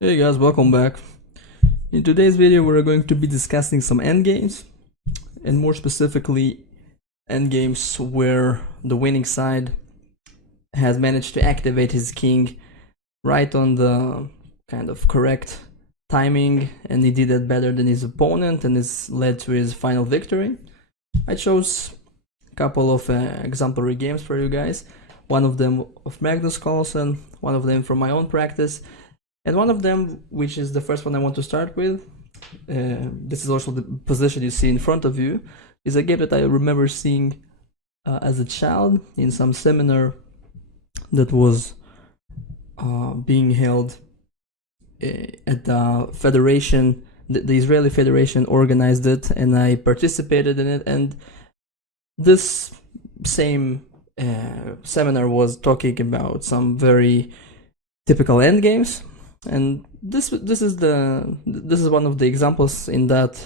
Hey guys, welcome back. In today's video we're going to be discussing some endgames, and more specifically endgames where the winning side has managed to activate his king right on the kind of correct timing, and he did that better than his opponent, and this led to his final victory. I chose a couple of exemplary games for you guys, one of them of Magnus Carlsen, one of them from my own practice, and one of them, which is the first one I want to start with, this is also the position you see in front of you, is a game that I remember seeing as a child in some seminar that was being held at the Federation. The Israeli Federation organized it, and I participated in it. And this same seminar was talking about some very typical endgames. And this is one of the examples in that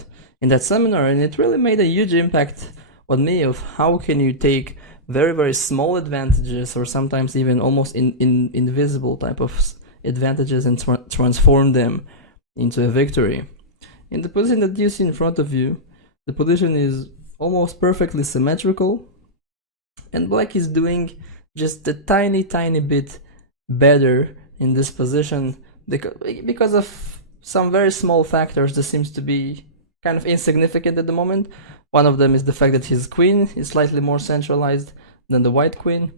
seminar, and it really made a huge impact on me of how can you take very small advantages, or sometimes even almost invisible type of advantages, and transform them into a victory. In the position that you see in front of you, the position is almost perfectly symmetrical, and black is doing just a tiny bit better in this position because of some very small factors that seems to be kind of insignificant at the moment. One of them is the fact that his queen is slightly more centralized than the white queen.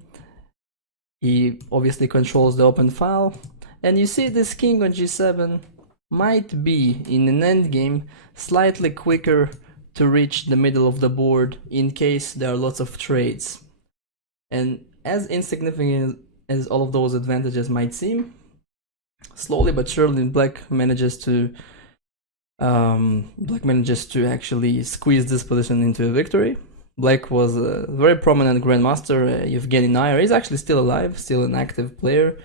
He obviously controls the open file, and you see this king on g7 might be, in an endgame, slightly quicker to reach the middle of the board in case there are lots of trades. And as insignificant as all of those advantages might seem, slowly but surely black manages to actually squeeze this position into a victory. Black was a very prominent grandmaster, Evgeny Nair. He's actually still alive, still an active player,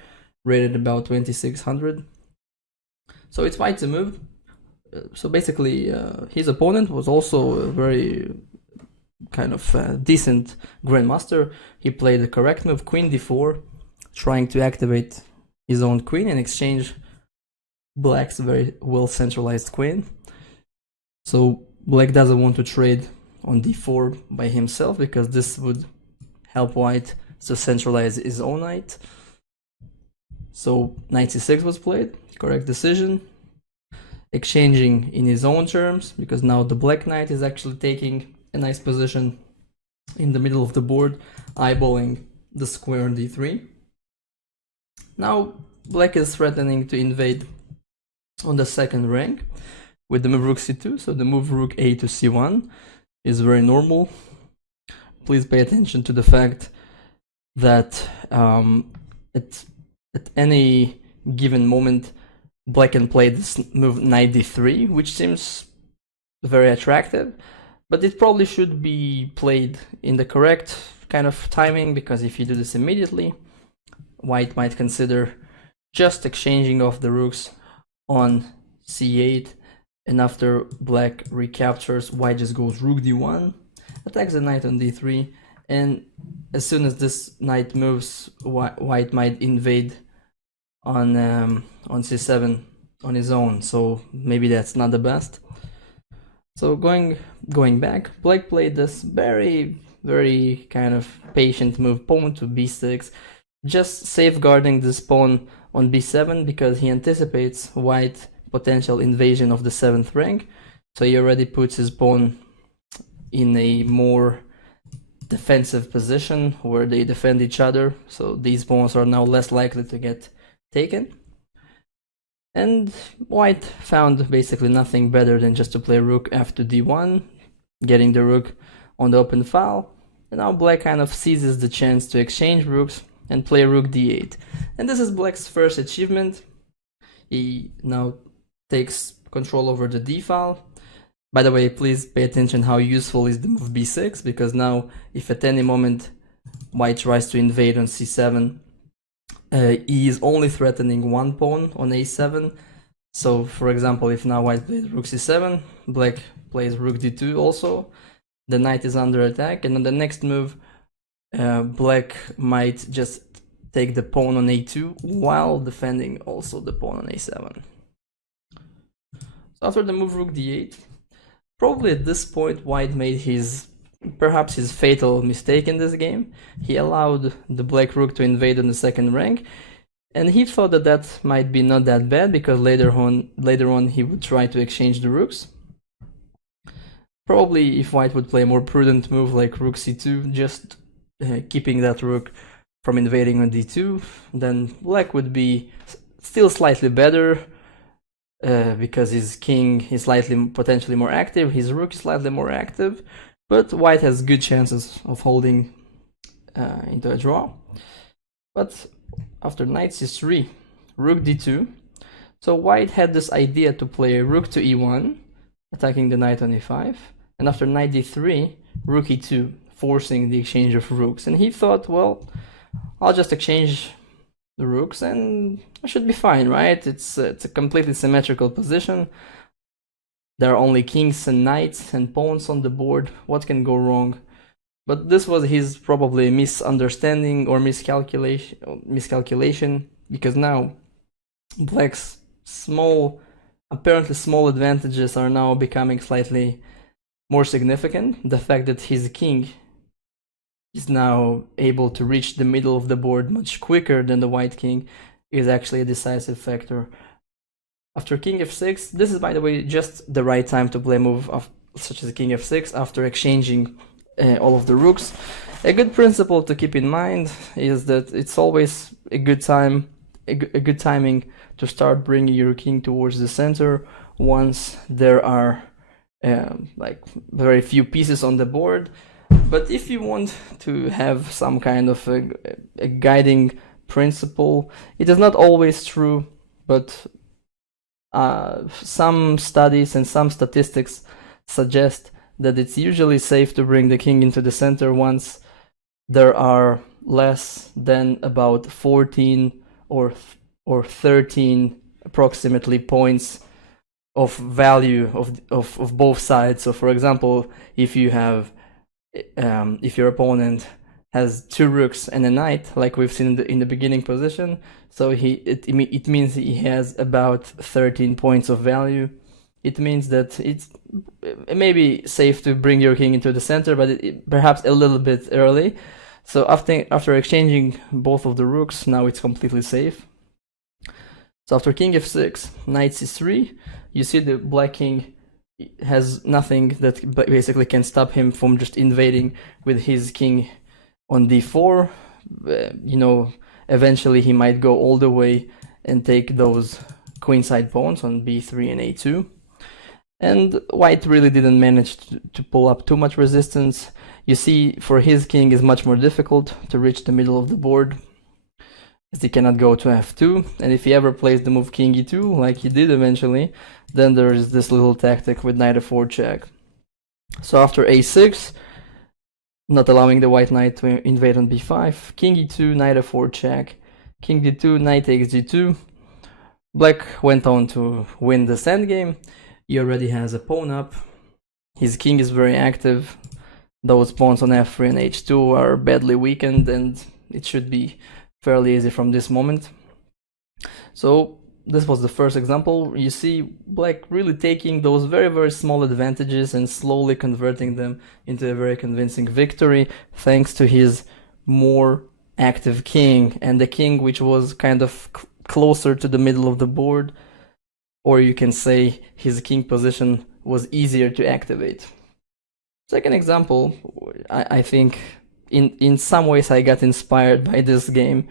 rated about 2600. So it's white to move. So basically his opponent was also a very kind of decent grandmaster. He played the correct move, queen d4, trying to activate his own queen and exchange black's very well centralized queen. So black doesn't want to trade on d4 by himself, because this would help white to centralize his own knight. So knight c6 was played, correct decision, exchanging in his own terms, because now the black knight is actually taking a nice position in the middle of the board, eyeballing the square on d3. Now black is threatening to invade on the second rank with the move rook c2, so the move rook a to c1 is very normal. Please pay attention to the fact that at any given moment black can play this move knight d3, which seems very attractive, but it probably should be played in the correct kind of timing, because if you do this immediately, white might consider just exchanging off the rooks on c8, and after black recaptures, white just goes rook d1, attacks the knight on d3, and as soon as this knight moves, white might invade on c7 on his own, so maybe that's not the best. So going back, black played this very kind of patient move, pawn to b6, just safeguarding this pawn on b7, because he anticipates white potential invasion of the 7th rank. So he already puts his pawn in a more defensive position where they defend each other, so these pawns are now less likely to get taken. And white found basically nothing better than just to play rook f to d1, getting the rook on the open file. And now black kind of seizes the chance to exchange rooks and play rook d8. And this is black's first achievement. He now takes control over the d file. By the way, please pay attention how useful is the move b6, because now if at any moment white tries to invade on c7, he is only threatening one pawn on a7. So for example, if now white plays rook c7, black plays rook d2 also, the knight is under attack, and on the next move black might just take the pawn on a2 while defending also the pawn on a7. So after the move rook d8, probably at this point white made perhaps his fatal mistake in this game. He allowed the black rook to invade on the second rank, and he thought that that might be not that bad because later on he would try to exchange the rooks. Probably if white would play a more prudent move like rook c2, just keeping that rook from invading on d2, then black would be still slightly better because his king is slightly potentially more active, his rook is slightly more active, but white has good chances of holding into a draw. But after knight c3, rook d2, so white had this idea to play rook to e1, attacking the knight on e5, and after knight d3, rook e2, forcing the exchange of rooks. And he thought, well, I'll just exchange the rooks and I should be fine, right? It's a completely symmetrical position. There are only kings and knights and pawns on the board. What can go wrong? But this was his probably misunderstanding or miscalculation, because now black's apparently small advantages are now becoming slightly more significant. The fact that his king is now able to reach the middle of the board much quicker than the white king is actually a decisive factor. After king f6, this is, by the way, just the right time to play a move such as king f6 after exchanging all of the rooks. A good principle to keep in mind is that it's always a good timing to start bringing your king towards the center once there are like very few pieces on the board. But if you want to have some kind of a guiding principle, it is not always true, but some studies and some statistics suggest that it's usually safe to bring the king into the center once there are less than about 14 or 13 approximately points of value of both sides. So for example, if you have if your opponent has two rooks and a knight, like we've seen in the beginning position, so it means he has about 13 points of value. It means that it may be safe to bring your king into the center, but perhaps a little bit early. So after exchanging both of the rooks, now it's completely safe. So after king f6, knight c3, you see the black king has nothing that basically can stop him from just invading with his king on d4. Eventually he might go all the way and take those queenside pawns on b3 and a2. And white really didn't manage to pull up too much resistance. You see, for his king is much more difficult to reach the middle of the board, as he cannot go to f2, and if he ever plays the move king e2, like he did eventually, then there is this little tactic with knight f4 check. So after a6, not allowing the white knight to invade on b5, king e2, knight f4 check, king d2, knight takes g2. Black went on to win this endgame. He already has a pawn up, his king is very active, those pawns on f3 and h2 are badly weakened, and it should be fairly easy from this moment. So this was the first example. You see black really taking those very, very small advantages and slowly converting them into a very convincing victory, thanks to his more active king, and the king which was kind of closer to the middle of the board, or you can say his king position was easier to activate. Second example, I think in some ways I got inspired by this game.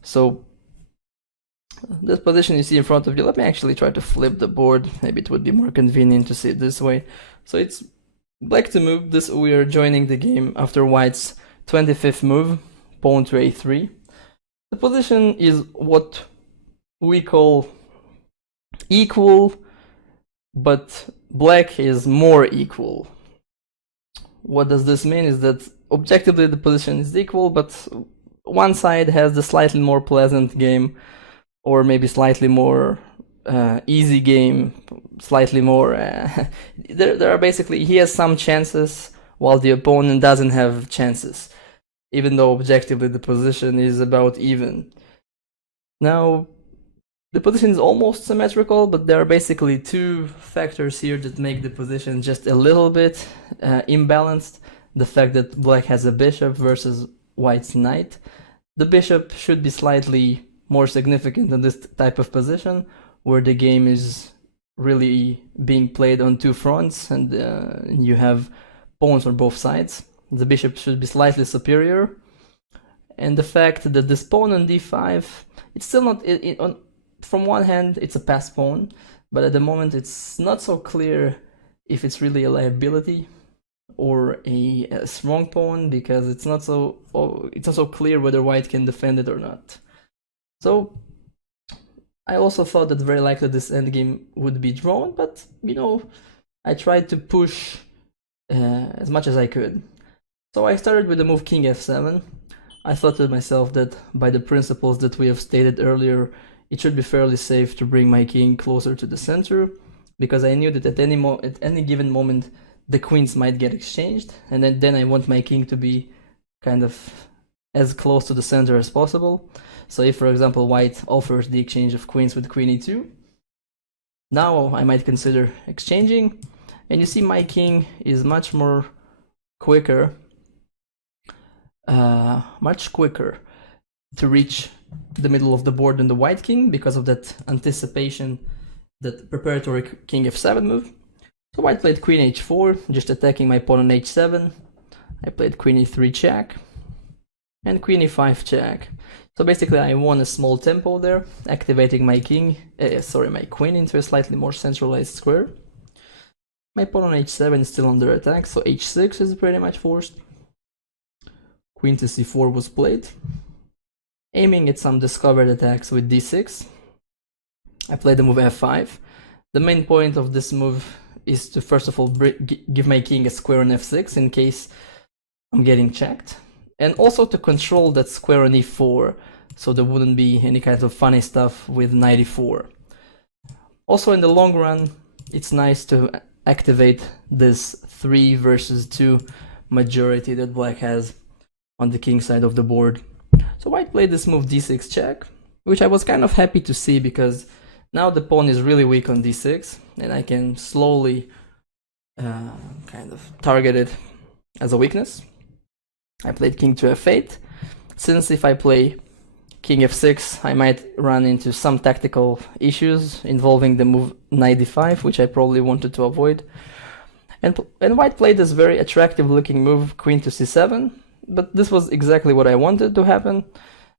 So this position you see in front of you, let me actually try to flip the board. Maybe it would be more convenient to see it this way. So it's black to move. We are joining the game after white's 25th move, pawn to a3. The position is what we call equal, but black is more equal. What does this mean is that objectively the position is equal, but one side has the slightly more pleasant game, or maybe slightly more easy game, slightly more there are basically, he has some chances while the opponent doesn't have chances, even though objectively the position is about even. Now The position is almost symmetrical, but there are basically two factors here that make the position just a little bit imbalanced. The fact that black has a bishop versus white's knight. The bishop should be slightly more significant in this type of position, where the game is really being played on two fronts and you have pawns on both sides. The bishop should be slightly superior. And the fact that this pawn on d5, it's still not... from one hand, it's a pass pawn, but at the moment it's not so clear if it's really a liability or a strong pawn, because it's not so clear whether white can defend it or not. So I also thought that very likely this endgame would be drawn, but I tried to push as much as I could. So I started with the move king f7. I thought to myself that by the principles that we have stated earlier, it should be fairly safe to bring my king closer to the center, because I knew that at any given moment the queens might get exchanged, and then I want my king to be kind of as close to the center as possible. So if, for example, white offers the exchange of queens with queen e2, now I might consider exchanging, and you see my king is much quicker to reach the middle of the board than the white king, because of that anticipation, that preparatory king f7 move. So white played queen h4, just attacking my pawn on h7. I played queen e3 check, and queen e5 check. So basically I won a small tempo there, activating my my queen into a slightly more centralized square. My pawn on h7 is still under attack, so h6 is pretty much forced. Queen to c4 was played, aiming at some discovered attacks with d6. I played the move f5. The main point of this move is to first of all give my king a square on f6 in case I'm getting checked, and also to control that square on e4, so there wouldn't be any kind of funny stuff with knight e4. Also in the long run, it's nice to activate this 3 versus 2 majority that black has on the king side of the board. So white played this move d6 check, which I was kind of happy to see, because now the pawn is really weak on d6, and I can slowly kind of target it as a weakness. I played king to f8, since if I play king f6, I might run into some tactical issues involving the move knight d5, which I probably wanted to avoid. And white played this very attractive looking move, queen to c7, but this was exactly what I wanted to happen,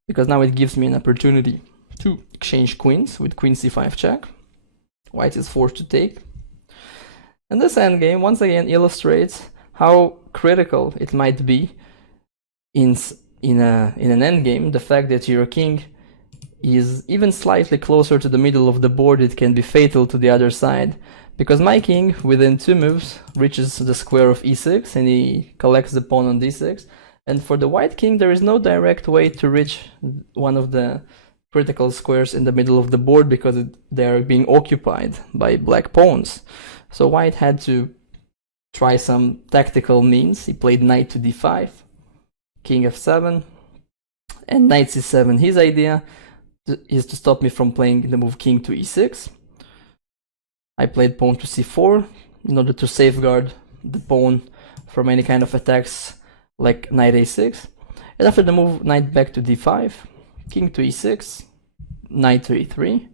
because now it gives me an opportunity to exchange queens with queen c5 check. White is forced to take. And this endgame once again illustrates how critical it might be in an endgame, the fact that your king is even slightly closer to the middle of the board. It can be fatal to the other side, because my king within 2 moves reaches the square of e6 and he collects the pawn on d6. And for the white king, there is no direct way to reach one of the critical squares in the middle of the board, because they are being occupied by black pawns. So white had to try some tactical means. He played knight to d5, king f7, and knight c7. His idea is to stop me from playing the move king to e6. I played pawn to c4 in order to safeguard the pawn from any kind of attacks like knight a6. And after the move knight back to d5, king to e6, knight to e3,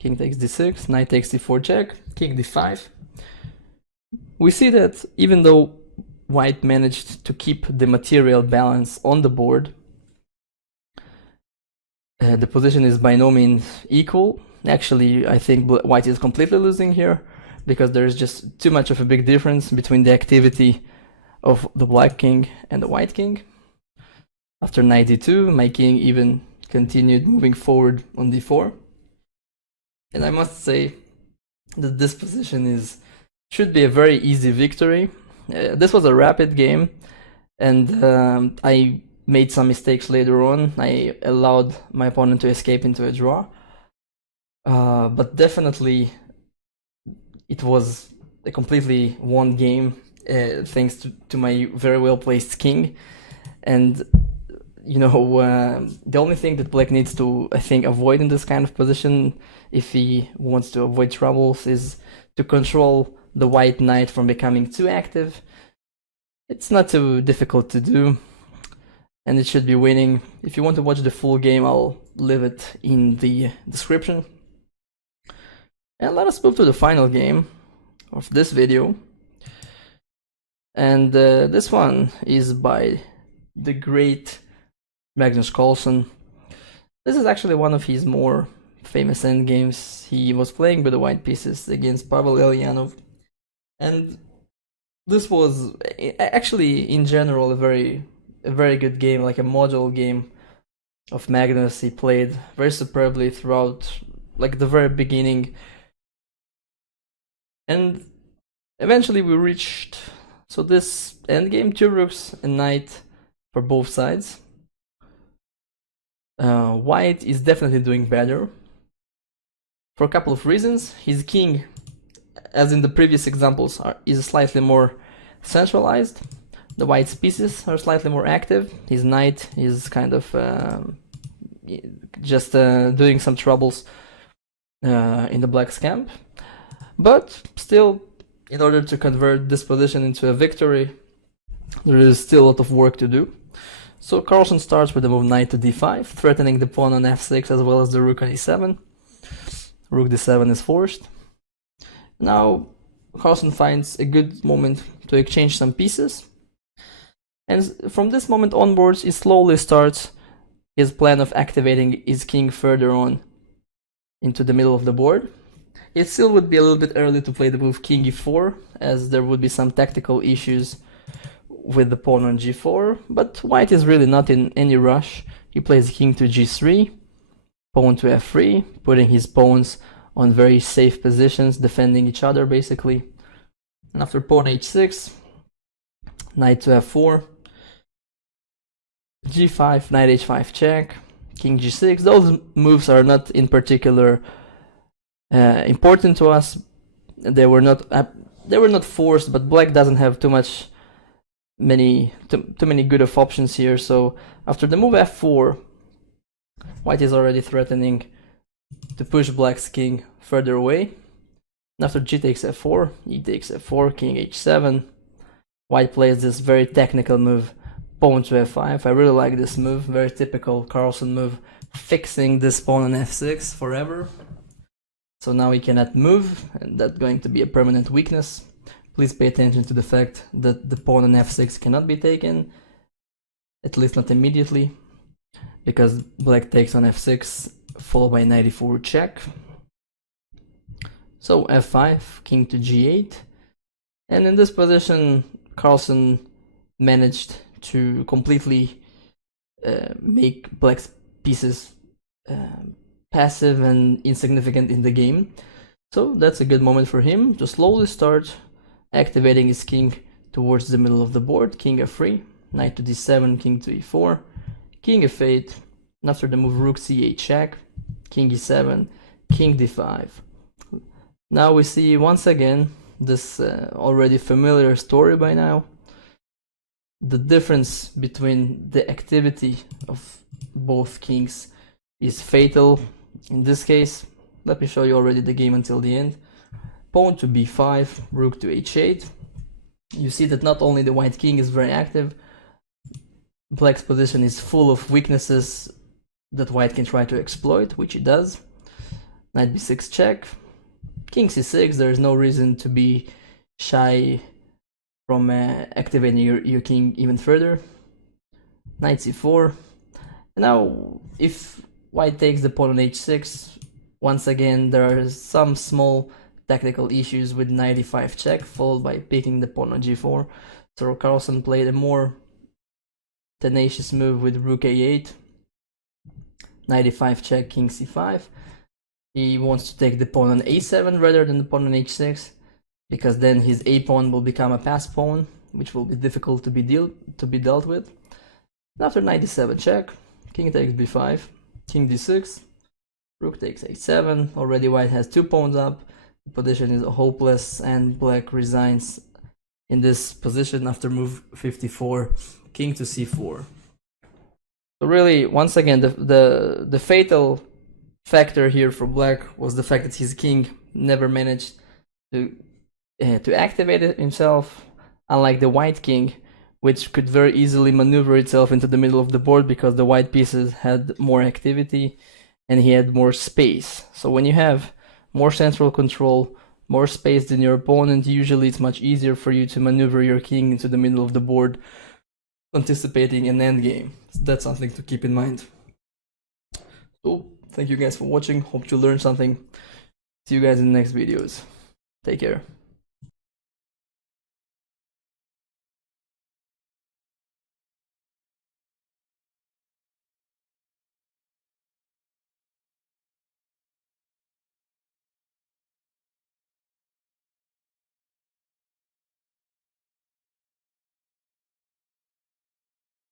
king takes d6, knight takes d4 check, king d5. We see that even though white managed to keep the material balance on the board, the position is by no means equal. Actually, I think white is completely losing here, because there is just too much of a big difference between the activity of the black king and the white king. After knight d2, my king even continued moving forward on d4. And I must say that this position should be a very easy victory. This was a rapid game, and I made some mistakes later on. I allowed my opponent to escape into a draw. But definitely it was a completely won game, thanks to my very well placed king. And the only thing that black needs to, I think, avoid in this kind of position, if he wants to avoid troubles, is to control the white knight from becoming too active. It's not too difficult to do, and it should be winning. If you want to watch the full game, I'll leave it in the description. And let us move to the final game of this video. And this one is by the great Magnus Carlsen. This is actually one of his more famous endgames. He was playing with the white pieces against Pavel Elyanov, and this was actually, in general, a very good game, like a module game of Magnus. He played very superbly throughout, like, the very beginning, and eventually we reached, so this endgame, 2 rooks and knight for both sides. White is definitely doing better for a couple of reasons. His king, as in the previous examples, is slightly more centralized. The white's pieces are slightly more active. His knight is kind of just doing some troubles in the black's camp. But still, in order to convert this position into a victory, there is still a lot of work to do. So Carlsen starts with the move knight to d5, threatening the pawn on f6 as well as the rook on e7. Rook d7 is forced. Now Carlsen finds a good moment to exchange some pieces, and from this moment onwards he slowly starts his plan of activating his king further on into the middle of the board. It still would be a little bit early to play the move king e4, as there would be some tactical issues with the pawn on g4, but white is really not in any rush. He plays king to g3, pawn to f3, putting his pawns on very safe positions, defending each other basically. And after pawn h6, knight to f4, g5, knight h5 check, king g6. Those moves are not in particular important to us. They were not forced, but black doesn't have too many good of options here. So after the move f4, white is already threatening to push black's king further away. And after g takes f4, e takes f4, king h7, white plays this very technical move, pawn to f5. I really like this move, very typical Carlsen move, fixing this pawn on f6 forever. So now he cannot move, and that's going to be a permanent weakness. Please pay attention to the fact that the pawn on f6 cannot be taken, at least not immediately, because black takes on f6, followed by knight e4 check. So f5, king to g8, and in this position Carlsen managed to completely make black's pieces passive and insignificant in the game. So that's a good moment for him to slowly start activating his king towards the middle of the board. King f3, knight to d7, king to e4, king f8, and after the move rook c8 check, king e7, king d5. Now we see once again this already familiar story by now. The difference between the activity of both kings is fatal. In this case, let me show you already the game until the end. Pawn to b5, rook to h8. You see that not only the white king is very active, black's position is full of weaknesses that white can try to exploit, which it does. Knight b6 check, king c6. There is no reason to be shy from activating your king even further. Knight c4. And now if white takes the pawn on h6, once again there are some small tactical issues with knight e5 check, followed by picking the pawn on g4. So Carlsen played a more tenacious move with rook a8, knight e5 check, king c5. He wants to take the pawn on a7 rather than the pawn on h6, because then his a pawn will become a pass pawn, which will be difficult to be dealt with. And after knight d7 check, king takes b5, king d6, rook takes a7. Already white has 2 pawns up. The position is hopeless, and black resigns in this position after move 54, king to c4. So really, once again, the fatal factor here for black was the fact that his king never managed to activate it himself, unlike the white king, which could very easily maneuver itself into the middle of the board because the white pieces had more activity and he had more space. So when you have more central control, more space than your opponent, usually it's much easier for you to maneuver your king into the middle of the board, anticipating an endgame. So that's something to keep in mind. So thank you guys for watching. Hope you learned something. See you guys in the next videos. Take care.